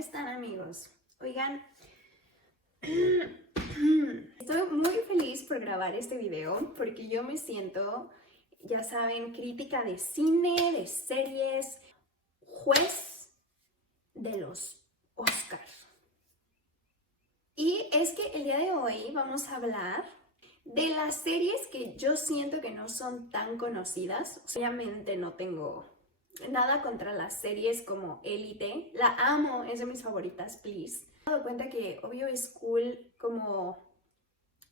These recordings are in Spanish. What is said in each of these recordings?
están, amigos? Oigan, estoy muy feliz por grabar este video porque yo me siento, ya saben, crítica de cine, de series, juez de los Oscars. Y es que el día de hoy vamos a hablar de las series que yo siento que no son tan conocidas. Obviamente no tengo nada contra las series como Élite. La amo, es de mis favoritas, please. Me he dado cuenta que obvio es cool como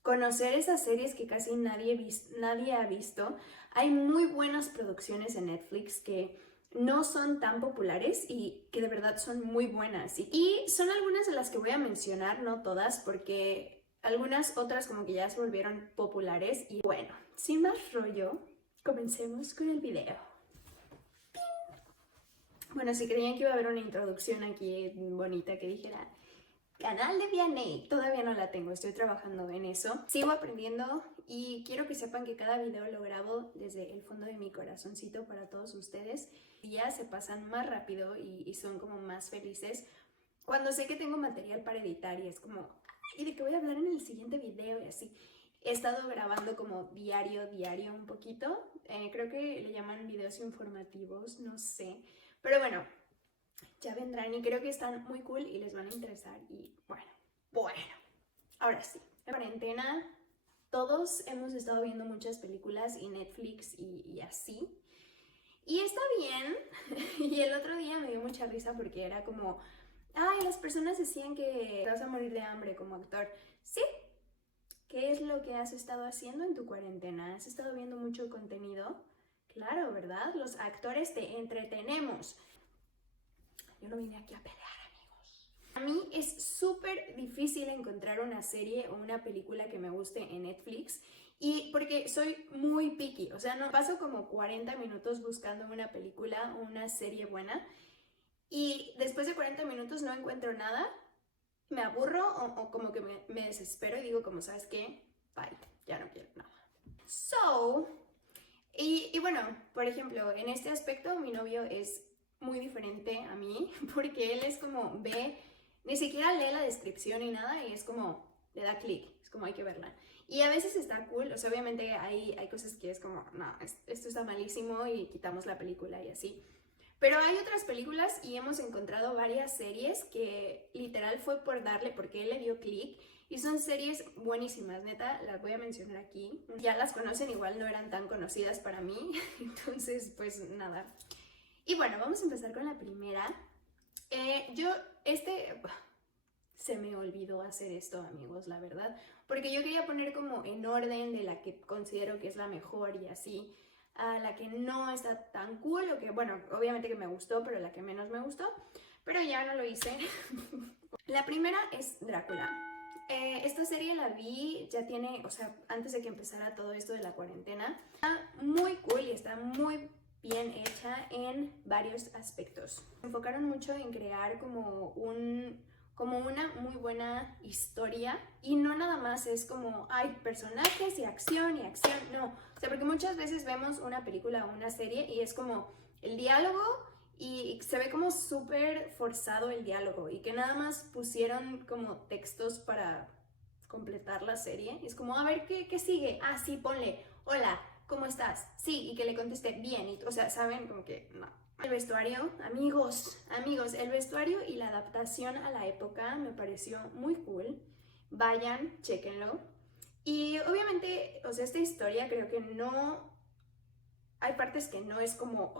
conocer esas series que casi nadie ha visto. Hay muy buenas producciones en Netflix que no son tan populares y que de verdad son muy buenas. Y son algunas de las que voy a mencionar, no todas, porque algunas otras como que ya se volvieron populares. Y bueno, sin más rollo, comencemos con el video. Bueno, si creían que iba a haber una introducción aquí bonita que dijera canal de Vianney, todavía no la tengo, estoy trabajando en eso. Sigo aprendiendo y quiero que sepan que cada video lo grabo desde el fondo de mi corazoncito para todos ustedes. Y ya se pasan más rápido y son como más felices cuando sé que tengo material para editar y es como, ¿y de qué voy a hablar en el siguiente video? Y así. He estado grabando como diario un poquito. Creo que le llaman videos informativos, no sé. Pero bueno, ya vendrán y creo que están muy cool y les van a interesar. Y bueno, ahora sí. En cuarentena todos hemos estado viendo muchas películas y Netflix y así. Y está bien. Y el otro día me dio mucha risa porque era como, ay, las personas decían que te vas a morir de hambre como actor. Sí. ¿Qué es lo que has estado haciendo en tu cuarentena? ¿Has estado viendo mucho contenido? Claro, ¿verdad? Los actores te entretenemos. Yo no vine aquí a pelear, amigos. A mí es súper difícil encontrar una serie o una película que me guste en Netflix. Y porque soy muy picky, o sea, no paso como 40 minutos buscando una película o una serie buena y después de 40 minutos no encuentro nada, me aburro o como que me desespero y digo como, ¿sabes qué? Bye, ya no quiero nada. Y bueno, por ejemplo, en este aspecto mi novio es muy diferente a mí porque él es como ve, ni siquiera lee la descripción ni nada y es como, le da clic, es como hay que verla. Y a veces está cool, o sea, obviamente hay cosas que es como, no, esto está malísimo y quitamos la película y así. Pero hay otras películas y hemos encontrado varias series que literal fue por darle, porque él le dio clic. Y son series buenísimas, neta, las voy a mencionar aquí. Ya las conocen, igual no eran tan conocidas para mí, entonces pues nada. Y bueno, vamos a empezar con la primera. Se me olvidó hacer esto, amigos, la verdad. Porque yo quería poner como en orden de la que considero que es la mejor y así, a la que no está tan cool, o que, bueno, obviamente que me gustó, pero la que menos me gustó. Pero ya no lo hice. La primera es Drácula. Esta serie la vi, ya tiene, o sea, antes de que empezara todo esto de la cuarentena. Está muy cool y está muy bien hecha en varios aspectos. Se enfocaron mucho en crear como una muy buena historia y no nada más es como, hay personajes y acción, no. O sea, porque muchas veces vemos una película o una serie y es como el diálogo y se ve como súper forzado el diálogo y que nada más pusieron como textos para completar la serie. Y es como, a ver, ¿qué sigue? Ah, sí, ponle, hola, ¿cómo estás? Sí, y que le conteste bien. Y, o sea, ¿saben? Como que no. El vestuario, amigos, el vestuario y la adaptación a la época me pareció muy cool. Vayan, chéquenlo. Y obviamente, o sea, esta historia creo que no... Hay partes que no es como...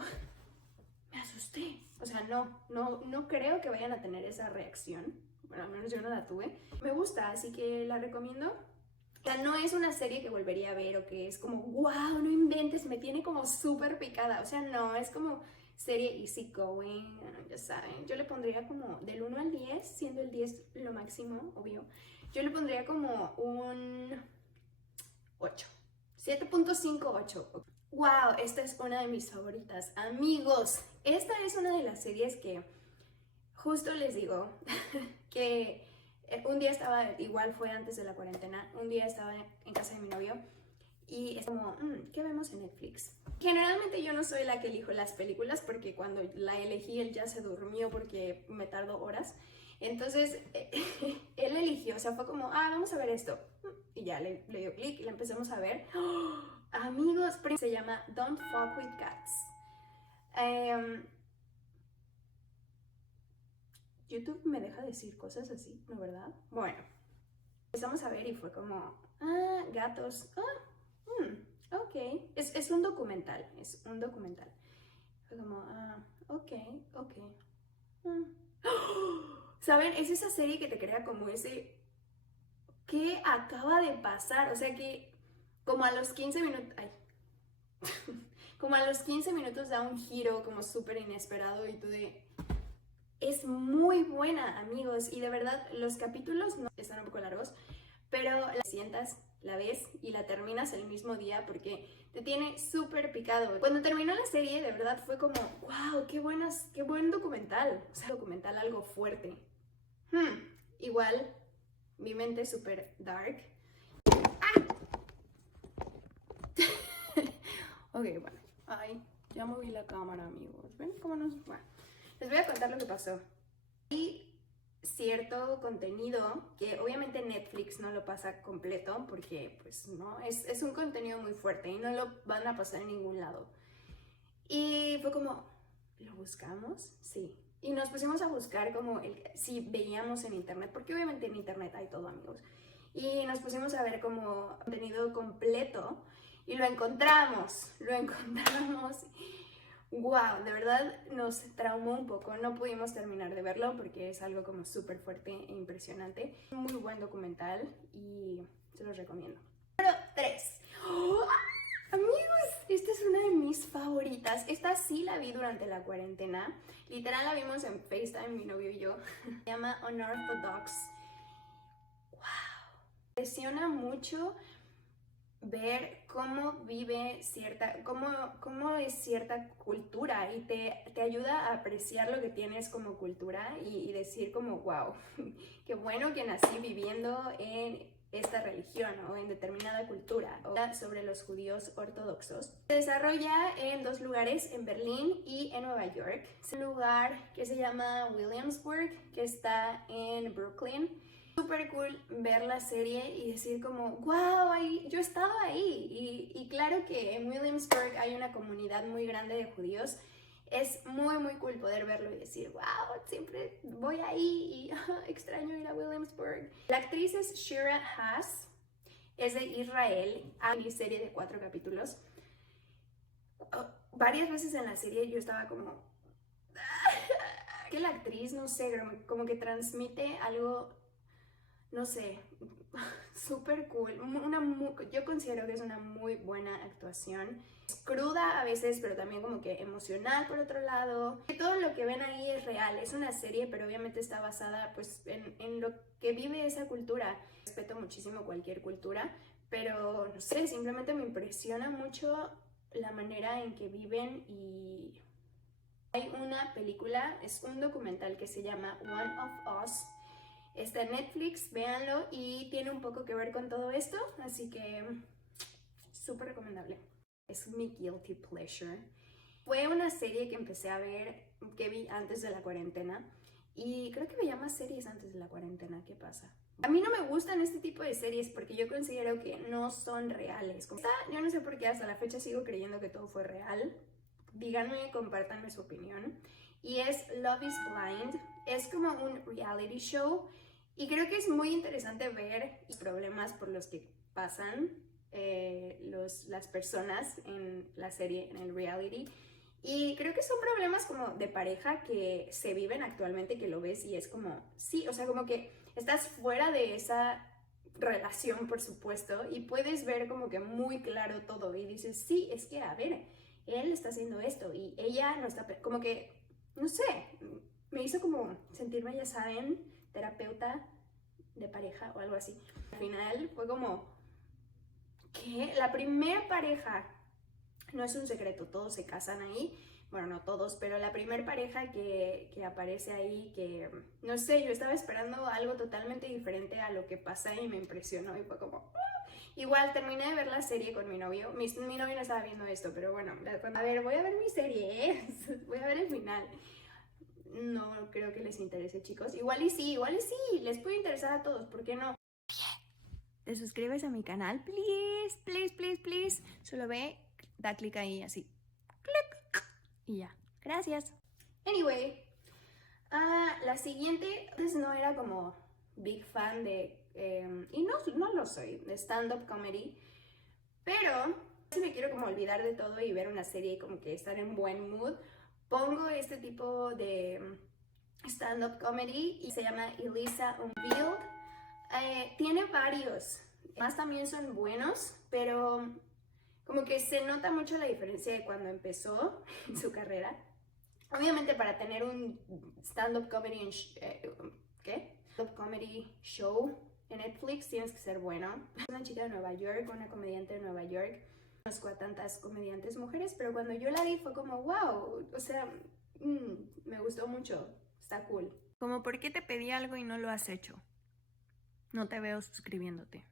me asusté. O sea, no creo que vayan a tener esa reacción. Bueno, al menos yo no la tuve. Me gusta, así que la recomiendo. O sea, no es una serie que volvería a ver o que es como, wow, no inventes, me tiene como súper picada. O sea, no, es como serie easy going, ya saben. Yo le pondría como del 1 al 10, siendo el 10 lo máximo, obvio. Yo le pondría como un 8. 7.58. Wow, esta es una de mis favoritas. Amigos, esta es una de las series que justo les digo que un día estaba, igual fue antes de la cuarentena, un día estaba en casa de mi novio y es como, ¿qué vemos en Netflix? Generalmente yo no soy la que elijo las películas porque cuando la elegí él ya se durmió porque me tardó horas. Entonces él eligió, o sea, fue como, vamos a ver esto. Y ya le dio clic y la empezamos a ver. ¡Oh! Amigos, se llama Don't Fuck With Cats. YouTube me deja decir cosas así, ¿no verdad? Bueno, empezamos a ver y fue como, gatos, ok, es un documental, Fue como, ok. ¿Saben? Es esa serie que te crea como ese, ¿qué acaba de pasar? O sea que como a los 15 minutos, como a los 15 minutos da un giro como súper inesperado y tú de... Es muy buena, amigos, y de verdad los capítulos no están un poco largos, pero la sientas, la ves y la terminas el mismo día porque te tiene súper picado. Cuando terminó la serie, de verdad fue como, wow, qué buen documental. O sea, documental algo fuerte. Igual, mi mente es súper dark. Ok, bueno. Ay, ya moví la cámara, amigos. ¿Ven cómo nos...? Bueno, les voy a contar lo que pasó. Y cierto contenido que obviamente Netflix no lo pasa completo porque pues no, es un contenido muy fuerte y no lo van a pasar en ningún lado. Y fue como, ¿lo buscamos? Sí. Y nos pusimos a buscar como si veíamos en internet, porque obviamente en internet hay todo, amigos. Y nos pusimos a ver como contenido completo y lo encontramos. Wow, de verdad nos traumó un poco, no pudimos terminar de verlo porque es algo como súper fuerte e impresionante. Un muy buen documental y se los recomiendo. Número 3. Amigos, esta es una de mis favoritas. Esta sí la vi durante la cuarentena. Literal la vimos en FaceTime, mi novio y yo. Se llama Unorthodox. Wow. Me impresiona mucho ver cómo vive cómo es cierta cultura y te ayuda a apreciar lo que tienes como cultura y decir como, wow, qué bueno que nací viviendo en esta religión o en determinada cultura. Sobre los judíos ortodoxos. Se desarrolla en 2 lugares, en Berlín y en Nueva York. Es un lugar que se llama Williamsburg, que está en Brooklyn. Súper cool ver la serie y decir como, wow, yo estaba ahí. Y claro que en Williamsburg hay una comunidad muy grande de judíos. Es muy, muy cool poder verlo y decir, wow, siempre voy ahí y extraño ir a Williamsburg. La actriz es Shira Haas, es de Israel, hay una serie de 4 capítulos. Varias veces en la serie yo estaba como... que la actriz, no sé, como que transmite algo... no sé, súper cool. Yo considero que es una muy buena actuación. Es cruda a veces, pero también como que emocional por otro lado. Todo lo que ven ahí es real. Es una serie, pero obviamente está basada pues en lo que vive esa cultura. Respeto muchísimo cualquier cultura, pero no sé, simplemente me impresiona mucho la manera en que viven y... Hay una película, es un documental que se llama One of Us. Está en Netflix, véanlo y tiene un poco que ver con todo esto, así que súper recomendable. Es mi guilty pleasure. Fue una serie que empecé a ver, que vi antes de la cuarentena y creo que veía más series antes de la cuarentena. ¿Qué pasa? A mí no me gustan este tipo de series porque yo considero que no son reales. Yo no sé por qué hasta la fecha sigo creyendo que todo fue real. Díganme, compártanme su opinión. Y es Love is Blind. Es como un reality show. Y creo que es muy interesante ver los problemas por los que pasan las personas en la serie, en el reality. Y creo que son problemas como de pareja que se viven actualmente, que lo ves y es como, sí, o sea, como que estás fuera de esa relación, por supuesto, y puedes ver como que muy claro todo y dices, sí, es que, a ver, él está haciendo esto y ella no está, como que, no sé, me hizo como sentirme, ya saben, terapeuta de pareja o algo así. Al final fue como que la primera pareja, no es un secreto, todos se casan ahí, bueno, no todos, pero la primera pareja que aparece ahí, que no sé, yo estaba esperando algo totalmente diferente a lo que pasa y me impresionó y fue como... Igual terminé de ver la serie con mi novio. Mi novio no estaba viendo esto, pero bueno, a ver, voy a ver mi serie, ¿eh? Voy a ver el final. No creo que les interese, chicos. Igual y sí, les puede interesar a todos, ¿por qué no? Te suscribes a mi canal, please, please, please, please. Solo ve, da clic ahí así. Clic. Y ya. Gracias. Anyway, la siguiente, pues no era como big fan de, y no lo soy, de stand-up comedy, pero si me quiero como olvidar de todo y ver una serie y como que estar en buen mood, pongo este tipo de stand-up comedy y se llama Elisa Unveiled. Tiene varios, más también son buenos, pero como que se nota mucho la diferencia de cuando empezó su carrera. Obviamente para tener un stand-up comedy, stand-up comedy show en Netflix tienes que ser bueno. Una chica de Nueva York, una comediante de Nueva York. No conozco a tantas comediantes mujeres, pero cuando yo la vi fue como wow, o sea, me gustó mucho, está cool. Como, ¿por qué te pedí algo y no lo has hecho? No te veo suscribiéndote.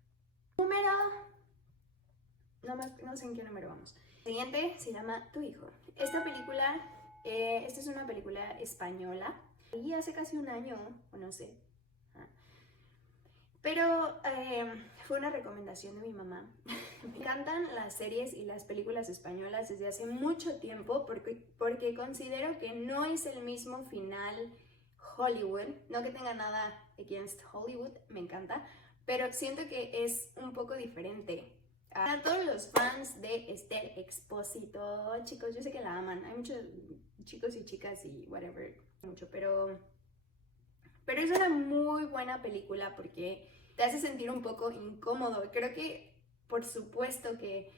Número... No sé en qué número vamos. El siguiente se llama Tu hijo. Esta es una película española. Y hace casi un año, o no sé. Pero fue una recomendación de mi mamá. Me encantan las series y las películas españolas desde hace mucho tiempo porque considero que no es el mismo final Hollywood. No que tenga nada against Hollywood, me encanta, pero siento que es un poco diferente. A todos los fans de Esther Expósito, chicos, yo sé que la aman. Hay muchos chicos y chicas y whatever, mucho, pero es una muy buena película porque te hace sentir un poco incómodo. Creo que, por supuesto que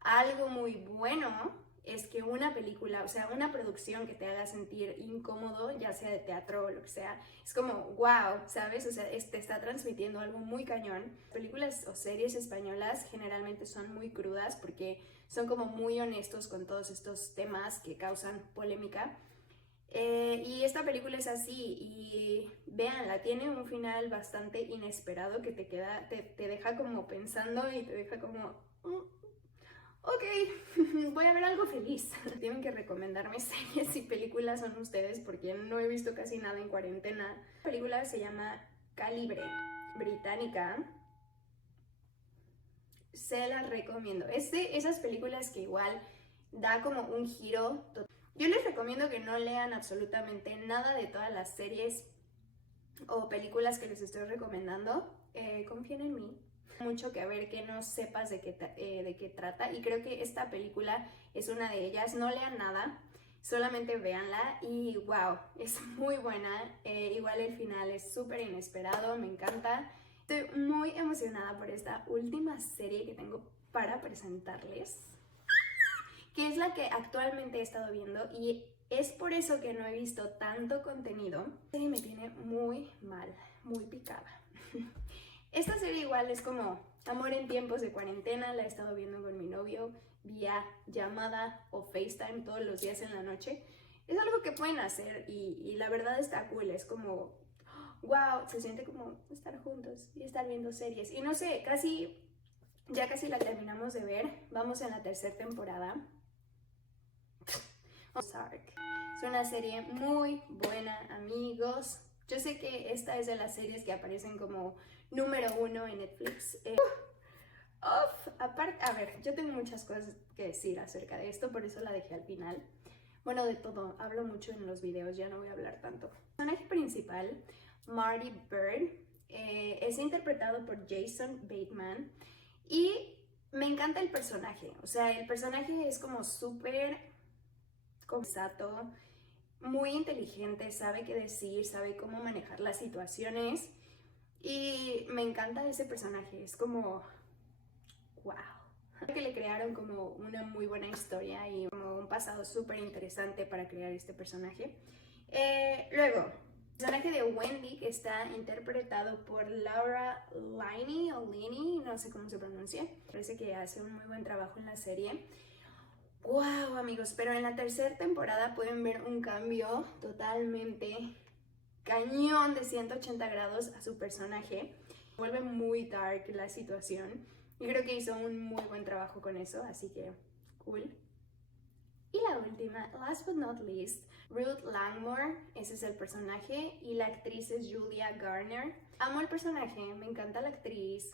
algo muy bueno es que una película, o sea, una producción que te haga sentir incómodo, ya sea de teatro o lo que sea, es como, wow, ¿sabes? O sea, te está transmitiendo algo muy cañón. Películas o series españolas generalmente son muy crudas porque son como muy honestos con todos estos temas que causan polémica. Y esta película es así, y véanla, tiene un final bastante inesperado que te deja como pensando y te deja como... ok, voy a ver algo feliz. Tienen que recomendarme series y películas son ustedes porque no he visto casi nada en cuarentena. La película se llama Calibre, británica. Se las recomiendo. Es de esas películas que igual da como un giro. Yo les recomiendo que no lean absolutamente nada de todas las series o películas que les estoy recomendando. Confíen en mí. Mucho que ver que no sepas de qué trata, y creo que esta película es una de ellas. No lean nada, solamente véanla y wow, es muy buena. Igual el final es súper inesperado, me encanta. Estoy muy emocionada por esta última serie que tengo para presentarles, que es la que actualmente he estado viendo, y es por eso que no he visto tanto contenido. Esta serie me tiene muy mal, muy picada. Esta serie igual es como amor en tiempos de cuarentena. La he estado viendo con mi novio vía llamada o FaceTime todos los días en la noche. Es algo que pueden hacer y la verdad está cool. Es como, wow, se siente como estar juntos y estar viendo series. Y no sé, ya casi la terminamos de ver. Vamos en la tercera temporada. Ozark. Es una serie muy buena, amigos. Yo sé que esta es de las series que aparecen como número 1 en Netflix. Aparte, a ver, yo tengo muchas cosas que decir acerca de esto, por eso la dejé al final. Bueno, de todo, hablo mucho en los videos, ya no voy a hablar tanto. El personaje principal, Marty Byrde, es interpretado por Jason Bateman y me encanta el personaje. O sea, el personaje es como súper sensato, muy inteligente, sabe qué decir, sabe cómo manejar las situaciones. Y me encanta ese personaje, es como, wow. Que le crearon como una muy buena historia y como un pasado súper interesante para crear este personaje. Luego, el personaje de Wendy, que está interpretado por Laura Linney, no sé cómo se pronuncia. Parece que hace un muy buen trabajo en la serie. Wow, amigos, pero en la tercera temporada pueden ver un cambio totalmente cañón de 180 grados a su personaje. Vuelve muy dark la situación Y creo que hizo un muy buen trabajo con eso, así que cool. Y la última, last but not least, Ruth Langmore, ese es el personaje, y la actriz es Julia Garner. Amo el personaje, me encanta la actriz,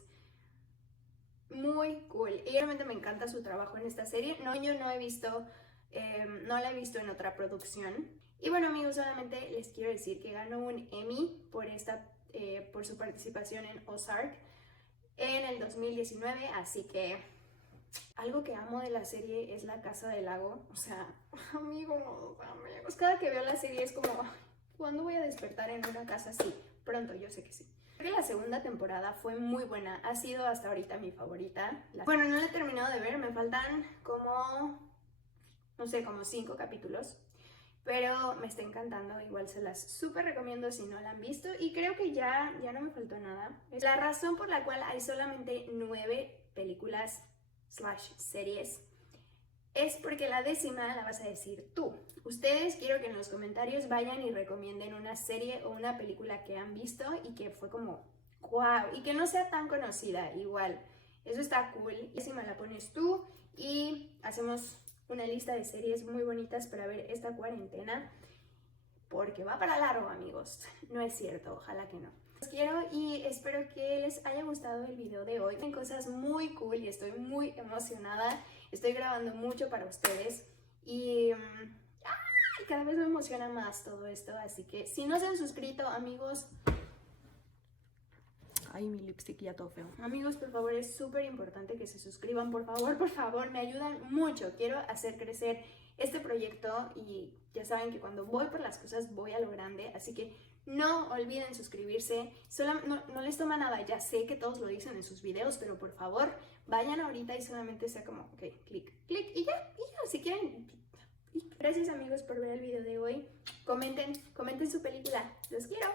muy cool. Y realmente me encanta su trabajo en esta serie. No, yo no he visto, no la he visto en otra producción. Y bueno amigos, solamente les quiero decir que ganó un Emmy por su participación en Ozark en el 2019, así que algo que amo de la serie es la Casa del Lago. O sea, amigos, cada que veo la serie es como, ¿cuándo voy a despertar en una casa así? Pronto, yo sé que sí. Creo que la segunda temporada fue muy buena, ha sido hasta ahorita mi favorita. Bueno, no la he terminado de ver, me faltan como, no sé, como 5 capítulos. Pero me está encantando, igual se las súper recomiendo si no la han visto. Y creo que ya no me faltó nada. La razón por la cual hay solamente 9 películas / series es porque la 10ª la vas a decir tú. Ustedes quiero que en los comentarios vayan y recomienden una serie o una película que han visto y que fue como wow, y que no sea tan conocida igual. Eso está cool. Y si me la pones tú y hacemos una lista de series muy bonitas para ver esta cuarentena, porque va para largo amigos. No es cierto, ojalá que no. Los quiero y espero que les haya gustado el video de hoy. Tienen cosas muy cool y estoy muy emocionada. Estoy grabando mucho para ustedes y cada vez me emociona más todo esto. Así que si no se han suscrito amigos... Ay, mi lipstick ya todo feo. Amigos, por favor, es súper importante que se suscriban. Por favor, me ayudan mucho. Quiero hacer crecer este proyecto y ya saben que cuando voy por las cosas voy a lo grande. Así que no olviden suscribirse. No les toma nada. Ya sé que todos lo dicen en sus videos, pero por favor, vayan ahorita y solamente sea como, ok, clic y ya, si quieren. Gracias amigos por ver el video de hoy. Comenten su película. Los quiero.